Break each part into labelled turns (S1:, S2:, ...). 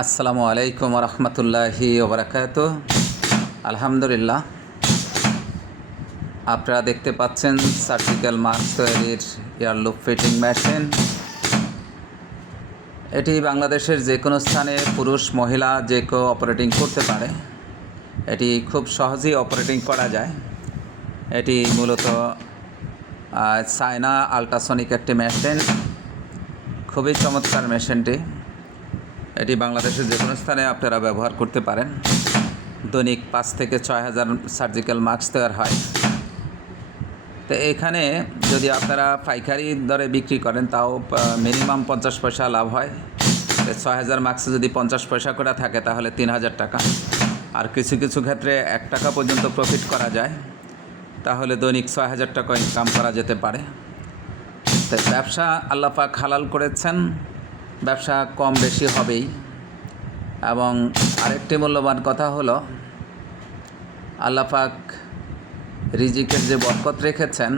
S1: আসসালামু আলাইকুম রহমতুল্লাহি ওবরাকাত আলহামদুলিল্লাহ। আপনারা দেখতে পাচ্ছেন সার্জিক্যাল মাস্ক তৈরির এয়ারলুপ ফিটিং মেশিন এটি বাংলাদেশের যে কোনো স্থানে পুরুষ, মহিলা যে কেউ অপারেটিং করতে পারে। এটি খুব সহজেই অপারেটিং করা যায়। এটি মূলত চায়না আল্ট্রাসনিক একটি মেশিন খুবই চমৎকার মেশিনটি এটি বাংলাদেশের যে কোনো স্থানে আপনারা ব্যবহার করতে পারেন। দৈনিক পাঁচ থেকে ছয় হাজার সার্জিক্যাল মাস্ক তৈরি হয়। তো এখানে যদি আপনারা পাইকারি দরে বিক্রি করেন, তাও মিনিমাম পঞ্চাশ পয়সা লাভ হয়। ছয় হাজার মাস্ক যদি পঞ্চাশ পয়সা করে থাকে, তাহলে তিন হাজার টাকা। আর কিছু কিছু ক্ষেত্রে এক টাকা পর্যন্ত প্রফিট করা যায়। তাহলে দৈনিক ছয় হাজার টাকা ইনকাম করা যেতে পারে। তো ব্যবসা আল্লাপাক হালাল করেছেন। ব্যবসা কম বেশি হবেই। এবং আরেকটি মূল্যবান কথা হলো আল্লাপাক রিজিকের যে বরকত রেখেছেন,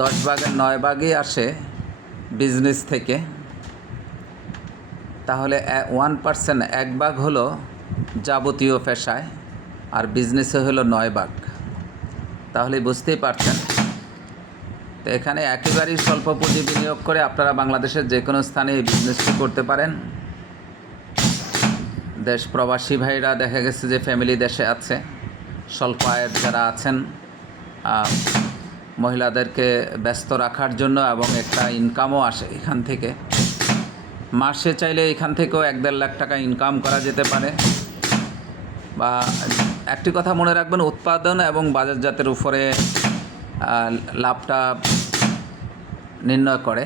S1: দশ ভাগের নয় ভাগই আসে বিজনেস থেকে। তাহলে ওয়ান পার্সেন্ট এক ভাগ হলো যাবতীয় পেশায়, আর বিজনেসে হলো নয় ভাগ। তাহলে বুঝতেই পারছেন তো এখানে একেবারেই স্বল্প পুঁজি বিনিয়োগ করে আপনারা বাংলাদেশের যে কোনো স্থানে এই বিজনেসটি করতে পারেন। দেশ প্রবাসী ভাইরা দেখা গেছে যে ফ্যামিলি দেশে আছে, স্বল্প আয়ের যারা আছেন মহিলাদেরকে ব্যস্ত রাখার জন্য এবং একটা ইনকামও আসে এখান থেকে। মাসে চাইলে এখান থেকেও এক দেড় লাখ টাকা ইনকাম করা যেতে পারে। বা একটি কথা মনে রাখবেন, উৎপাদন এবং বাজারজাতের উপরে লাভটা নির্ণয় করে।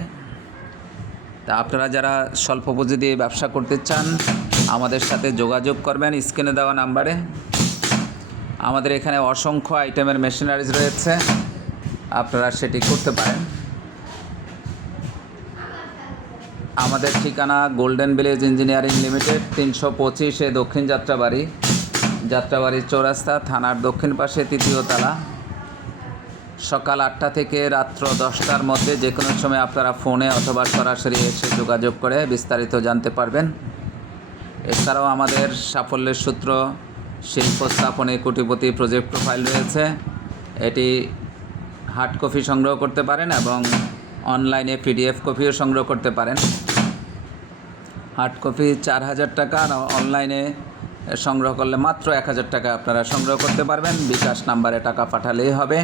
S1: তা আপনারা যারা স্বল্প পুঁজি দিয়ে ব্যবসা করতে চান, আমাদের সাথে যোগাযোগ করবেন স্ক্রিনে দেওয়া নাম্বারে। আমাদের এখানে অসংখ্য আইটেমের মেশিনারিজ রয়েছে, আপনারা সেটি করতে পারেন। আমাদের ঠিকানা গোল্ডেন ভিলেজ ইঞ্জিনিয়ারিং লিমিটেড, তিনশো পঁচিশে দক্ষিণ যাত্রাবাড়ি। যাত্রাবাড়ির চৌরাস্তা, থানার দক্ষিণ পাশে তৃতীয় তলা। সকাল আটটা থেকে রাত্র দশটার মধ্যে যে কোনো সময় আপনারা ফোনে অথবা সরাসরি এসে যোগাযোগ করে বিস্তারিত জানতে পারবেন। এছাড়াও আমাদের সাফল্যের সূত্র, শিল্প স্থাপনে কোটিপতি প্রজেক্ট প্রোফাইল রয়েছে। এটি হার্ড কপি সংগ্রহ করতে পারেন এবং অনলাইনে পিডিএফ কপিও সংগ্রহ করতে পারেন। হার্ড কপি চার হাজার টাকা আর অনলাইনে সংগ্রহ করলে মাত্র এক হাজার টাকা আপনারা সংগ্রহ করতে পারবেন। বিকাশ নাম্বারে টাকা পাঠালেই হবে।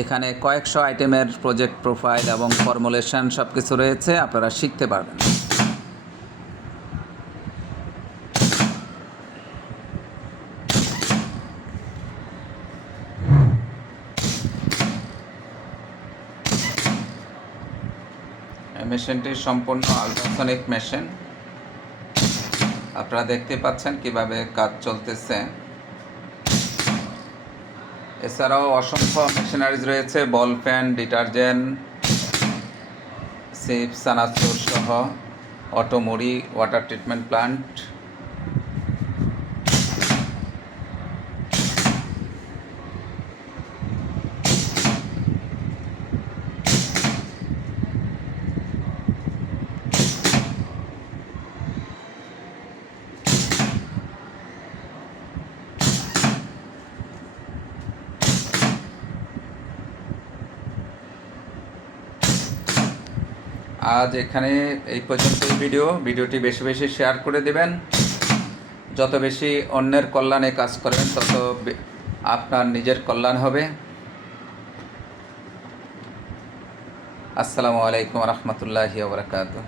S1: এখানে কয়েকশো আইটেমের প্রজেক্ট প্রোফাইল এবং ফর্মুলেশন সব কিছু রয়েছে, আপনারা শিখতে পারবেন। মেশিনটি সম্পূর্ণ আলট্রাসনিক মেশিন আপনারা দেখতে পাচ্ছেন কীভাবে কাজ চলতেছে। এছাড়াও অসংখ্য মেশিনারিজ রয়েছে বল ফ্যান ডিটারজেন্ট সিপ সানাচুর সহ অটোমোরি ওয়াটার ট্রিটমেন্ট প্লান্ট আজ এখানে এই পর্যন্তই ভিডিও ভিডিওটি বেশি বেশি শেয়ার করে দেবেন। যত বেশি অন্যের কল্যাণে কাজ করবেন, তত আপনার নিজের কল্যাণ হবে। আসসালামু আলাইকুম রহমতুল্লাহি ওবরাকাতুহ